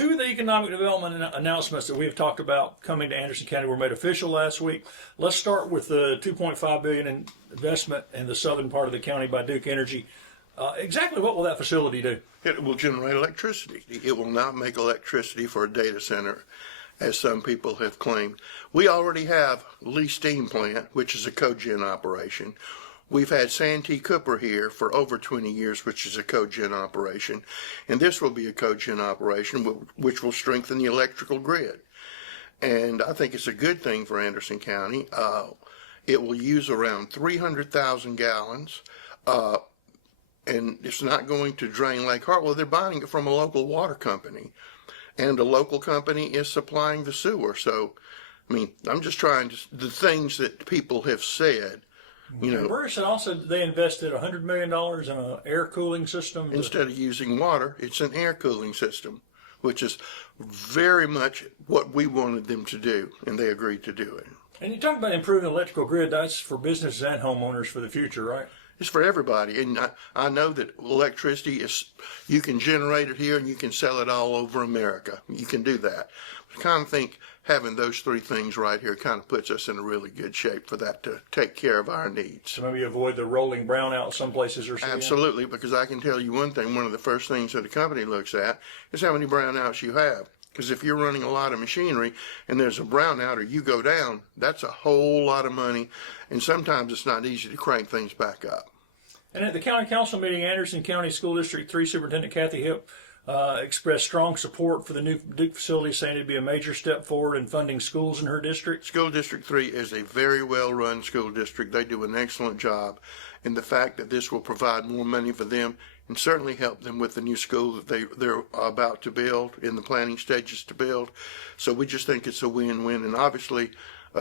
two of the economic development announcements that we have talked about coming to Anderson County were made official last week. Let's start with the $2.5 billion in investment in the southern part of the county by Duke Energy. Exactly what will that facility do? It will generate electricity. It will not make electricity for a data center, as some people have claimed. We already have Lee Steam Plant, which is a cogen operation. We've had Santee Cooper here for over 20 years, which is a cogen operation. And this will be a cogen operation, which will strengthen the electrical grid. And I think it's a good thing for Anderson County. It will use around 300,000 gallons. And it's not going to drain Lake Hartwell. They're buying it from a local water company. And a local company is supplying the sewer. So, I mean, I'm just trying to, the things that people have said, you know. Bruce, and also they invested $100 million in an air cooling system. Instead of using water, it's an air cooling system, which is very much what we wanted them to do, and they agreed to do it. And you talk about improving the electrical grid. That's for businesses and homeowners for the future, right? It's for everybody. And I know that electricity is, you can generate it here and you can sell it all over America. You can do that. I kind of think having those three things right here kind of puts us in a really good shape for that to take care of our needs. So maybe avoid the rolling brownout some places or something. Absolutely, because I can tell you one thing, one of the first things that a company looks at is how many brownouts you have. Because if you're running a lot of machinery and there's a brownout or you go down, that's a whole lot of money. And sometimes it's not easy to crank things back up. And at the county council meeting, Anderson County School District 3 Superintendent Kathy Hipp expressed strong support for the new Duke facility, saying it'd be a major step forward in funding schools in her district. School District 3 is a very well-run school district. They do an excellent job. And the fact that this will provide more money for them and certainly help them with the new school that they're about to build, in the planning stages to build. So we just think it's a win-win. And obviously,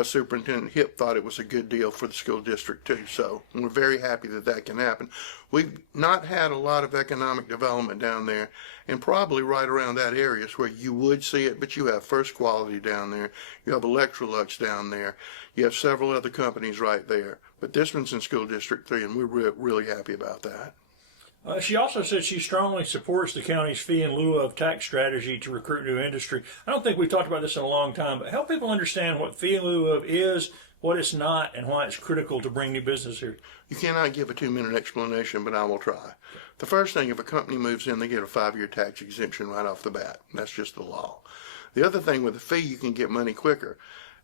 Superintendent Hipp thought it was a good deal for the school district too. So we're very happy that that can happen. We've not had a lot of economic development down there, and probably right around that area is where you would see it, but you have First Quality down there. You have Electrolux down there. You have several other companies right there. But this one's in School District 3, and we're really happy about that. She also said she strongly supports the county's fee-in-lieu of tax strategy to recruit new industry. I don't think we've talked about this in a long time, but help people understand what fee-in-lieu of is, what it's not, and why it's critical to bring new business here. You cannot give a 2-minute explanation, but I will try. The first thing, if a company moves in, they get a 5-year tax exemption right off the bat. That's just the law. The other thing with a fee, you can get money quicker.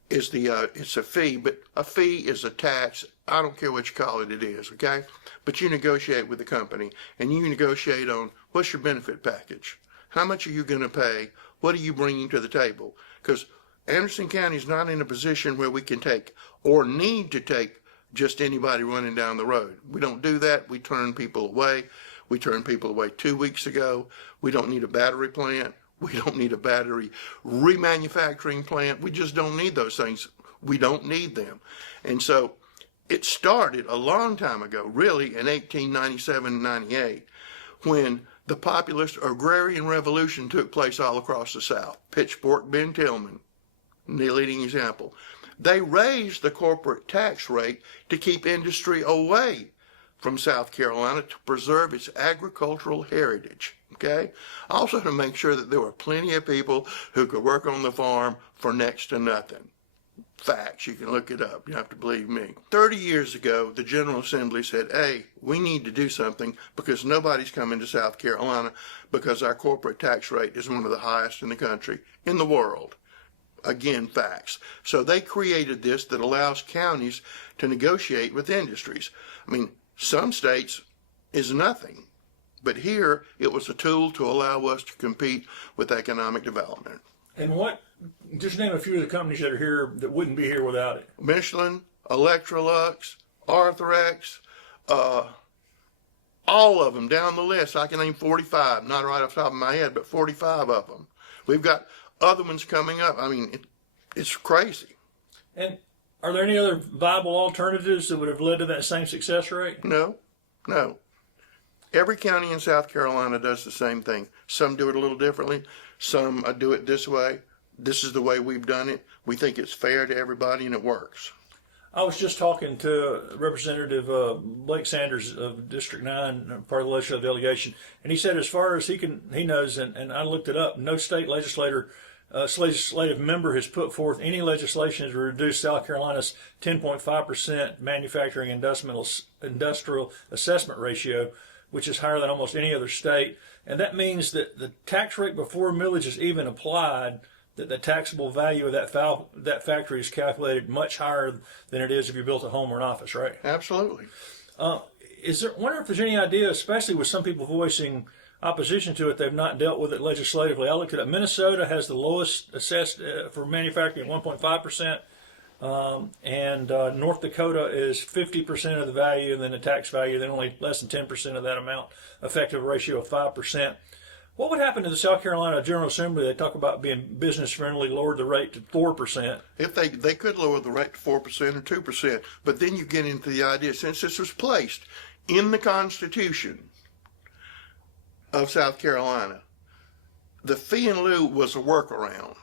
Is it's a fee, but a fee is a tax. I don't care what you call it, it is, okay? But you negotiate with the company, and you negotiate on what's your benefit package? How much are you going to pay? What are you bringing to the table? Because Anderson County is not in a position where we can take or need to take just anybody running down the road. We don't do that. We turn people away. We turned people away 2 weeks ago. We don't need a battery plant. We don't need a battery remanufacturing plant. We just don't need those things. We don't need them. And so it started a long time ago, really in 1897-98, when the populist agrarian revolution took place all across the South. Pitchfork, Ben Tillman, the leading example. They raised the corporate tax rate to keep industry away from South Carolina to preserve its agricultural heritage. Okay? Also to make sure that there were plenty of people who could work on the farm for next to nothing. Facts, you can look it up. You don't have to believe me. 30 years ago, the General Assembly said, hey, we need to do something because nobody's coming to South Carolina because our corporate tax rate is one of the highest in the country, in the world. Again, facts. So they created this that allows counties to negotiate with industries. I mean, some states is nothing. But here, it was a tool to allow us to compete with economic development. And just name a few of the companies that are here that wouldn't be here without it. Michelin, Electrolux, Arthrex, all of them down the list. I can name 45, not right off the top of my head, but 45 of them. We've got other ones coming up. I mean, it's crazy. And are there any other viable alternatives that would have led to that same success rate? No. Every county in South Carolina does the same thing. Some do it a little differently. Some do it this way. This is the way we've done it. We think it's fair to everybody and it works. I was just talking to Representative Blake Sanders of District 9, part of the legislative delegation, and he said as far as he knows, and I looked it up, no state legislative member has put forth any legislation to reduce South Carolina's 10.5% manufacturing industrial assessment ratio, which is higher than almost any other state. And that means that the tax rate before millage is even applied, that the taxable value of that factory is calculated much higher than it is if you built a home or an office, right? Absolutely. Wonder if there's any idea, especially with some people voicing opposition to it, they've not dealt with it legislatively. I looked it up. Minnesota has the lowest assessed for manufacturing at 1.5%, and North Dakota is 50% of the value, and then the tax value, then only less than 10% of that amount, effective ratio of 5%. What would happen to the South Carolina General Assembly? They talk about being business friendly, lowered the rate to 4%. If they could lower the rate to 4% or 2%, but then you get into the idea, since this was placed in the Constitution of South Carolina, the fee in lieu was a workaround.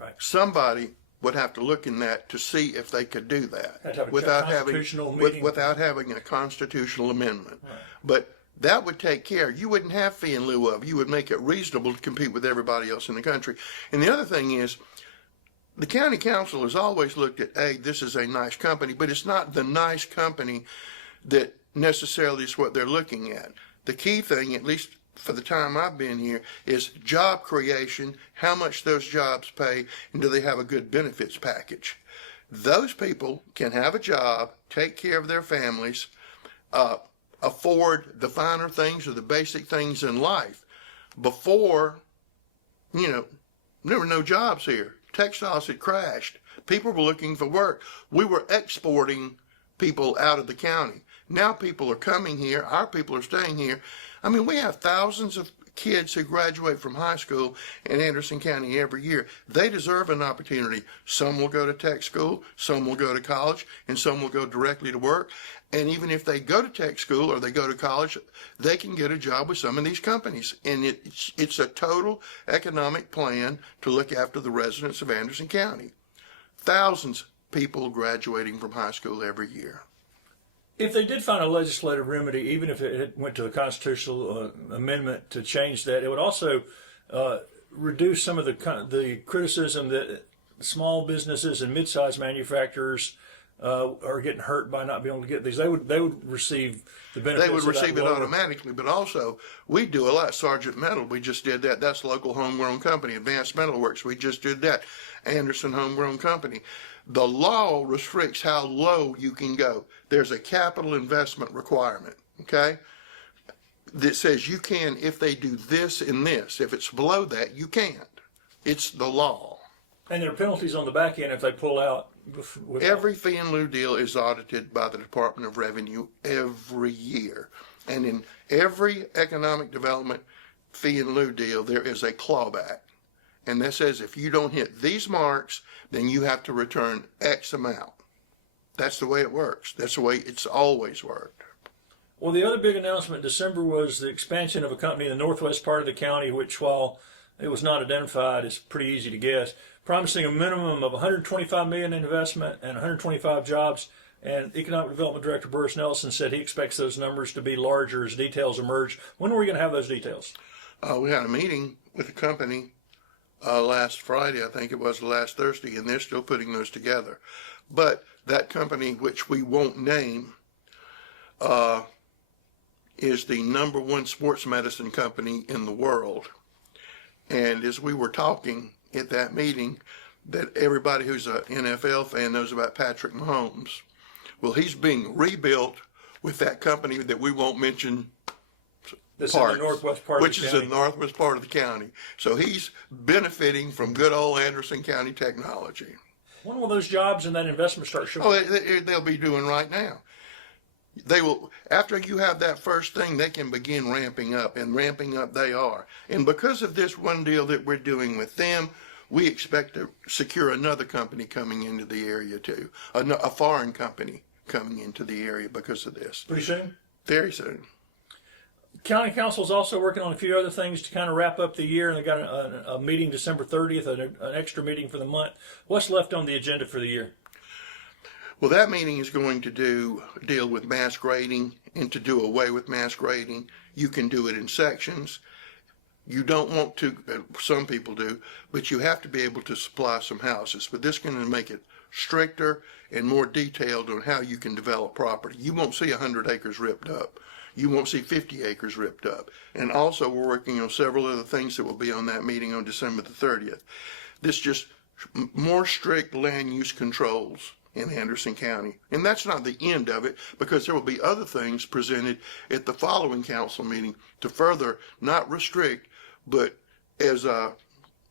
Right. Somebody would have to look in that to see if they could do that without having a constitutional amendment. Right. But that would take care. You wouldn't have fee in lieu of. You would make it reasonable to compete with everybody else in the country. And the other thing is, the county council has always looked at, hey, this is a nice company, but it's not the nice company that necessarily is what they're looking at. The key thing, at least for the time I've been here, is job creation, how much those jobs pay, and do they have a good benefits package. Those people can have a job, take care of their families, afford the finer things or the basic things in life. Before, there were no jobs here. Textiles had crashed. People were looking for work. We were exporting people out of the county. Now people are coming here. Our people are staying here. I mean, we have thousands of kids who graduate from high school in Anderson County every year. They deserve an opportunity. Some will go to tech school, some will go to college, and some will go directly to work. And even if they go to tech school or they go to college, they can get a job with some of these companies. And it's a total economic plan to look after the residents of Anderson County. Thousands of people graduating from high school every year. If they did find a legislative remedy, even if it went to a constitutional amendment to change that, it would also reduce some of the criticism that small businesses and mid-sized manufacturers are getting hurt by not being able to get these. They would receive the benefits. They would receive it automatically, but also we do a lot. Sergeant Metal, we just did that. That's a local homegrown company. Advanced Metal Works, we just did that. Anderson homegrown company. The law restricts how low you can go. There's a capital investment requirement, okay? That says you can, if they do this and this. If it's below that, you can't. It's the law. And there are penalties on the back end if they pull out. Every fee in lieu deal is audited by the Department of Revenue every year. And in every economic development fee in lieu deal, there is a clawback. And that says if you don't hit these marks, then you have to return X amount. That's the way it works. That's the way it's always worked. Well, the other big announcement in December was the expansion of a company in the northwest part of the county, which, while it was not identified, is pretty easy to guess, promising a minimum of $125 million in investment and 125 jobs. And Economic Development Director Burris Nelson said he expects those numbers to be larger as details emerge. When are we going to have those details? We had a meeting with the company last Friday, I think it was, last Thursday, and they're still putting those together. But that company, which we won't name, is the #1 sports medicine company in the world. And as we were talking at that meeting, that everybody who's an NFL fan knows about Patrick Mahomes. Well, he's being rebuilt with that company that we won't mention. This is the northwest part of the county. Which is the northwest part of the county. So he's benefiting from good old Anderson County technology. When will those jobs and that investment start showing? Oh, they'll be doing right now. They will, after you have that first thing, they can begin ramping up, and ramping up they are. And because of this one deal that we're doing with them, we expect to secure another company coming into the area too, a foreign company coming into the area because of this. Pretty soon? Very soon. County Council is also working on a few other things to kind of wrap up the year, and they got a meeting December 30th, an extra meeting for the month. What's left on the agenda for the year? Well, that meeting is going to deal with mass grading, and to do away with mass grading. You can do it in sections. You don't want to, some people do, but you have to be able to supply some houses. But this is going to make it stricter and more detailed on how you can develop property. You won't see 100 acres ripped up. You won't see 50 acres ripped up. And also, we're working on several other things that will be on that meeting on December the 30th. This just more strict land use controls in Anderson County. And that's not the end of it, because there will be other things presented at the following council meeting to further not restrict, but as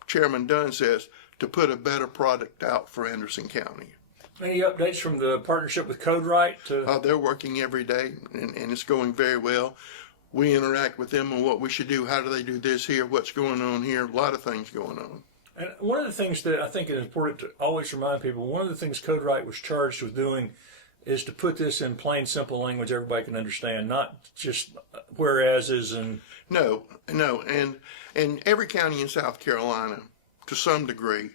Chairman Dunn says, to put a better product out for Anderson County. Any updates from the partnership with CodeRight? They're working every day, and it's going very well. We interact with them on what we should do, how do they do this here, what's going on here, a lot of things going on. And one of the things that I think is important to always remind people, one of the things CodeRight was charged with doing is to put this in plain, simple language everybody can understand, not just whereases and... No, and every county in South Carolina, to some degree,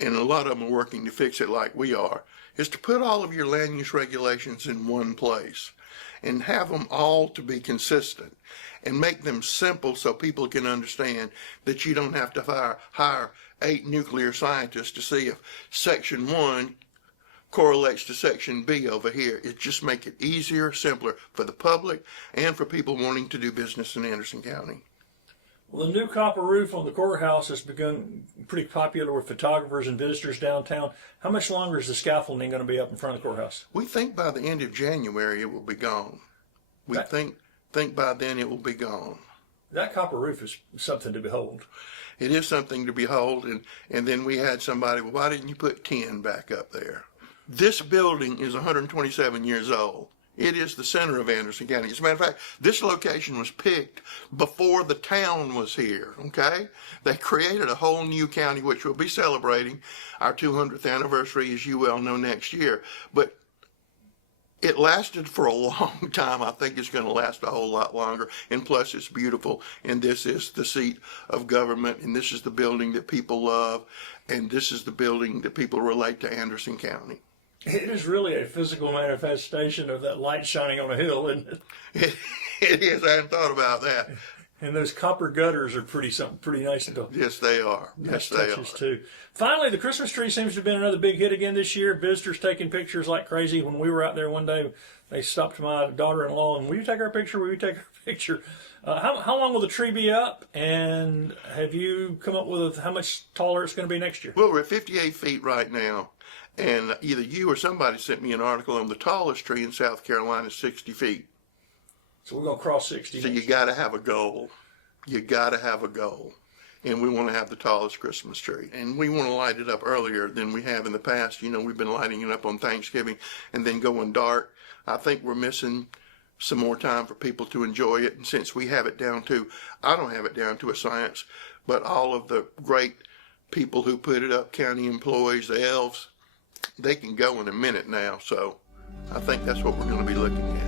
and a lot of them are working to fix it like we are, is to put all of your land use regulations in one place and have them all to be consistent and make them simple so people can understand that you don't have to hire 8 nuclear scientists to see if Section 1 correlates to Section B over here. It just make it easier, simpler for the public and for people wanting to do business in Anderson County. Well, the new copper roof on the courthouse has become pretty popular with photographers and visitors downtown. How much longer is the scaffolding going to be up in front of the courthouse? We think by the end of January it will be gone. We think by then it will be gone. That copper roof is something to behold. It is something to behold, and then we had somebody, well, why didn't you put 10 back up there? This building is 127 years old. It is the center of Anderson County. As a matter of fact, this location was picked before the town was here, okay? They created a whole new county, which we'll be celebrating our 200th anniversary, as you well know, next year. But it lasted for a long time. I think it's going to last a whole lot longer. And plus, it's beautiful. And this is the seat of government. And this is the building that people love. And this is the building that people relate to Anderson County. It is really a physical manifestation of that light shining on a hill, isn't it? It is. I hadn't thought about that. And those copper gutters are something pretty nice to Yes, they are. Yes, they are. Too. Finally, the Christmas tree seems to have been another big hit again this year. Visitors taking pictures like crazy. When we were out there one day, they stopped my daughter-in-law and, will you take our picture? Will you take our picture? How long will the tree be up? And have you come up with how much taller it's going to be next year? Well, we're at 58 feet right now. And either you or somebody sent me an article on the tallest tree in South Carolina is 60 feet. So we're going to cross 60. So you got to have a goal. You got to have a goal. And we want to have the tallest Christmas tree. And we want to light it up earlier than we have in the past. You know, we've been lighting it up on Thanksgiving and then going dark. I think we're missing some more time for people to enjoy it. And since we have it down to, I don't have it down to a science, but all of the great people who put it up, county employees, the elves, they can go in a minute now. So I think that's what we're going to be looking at.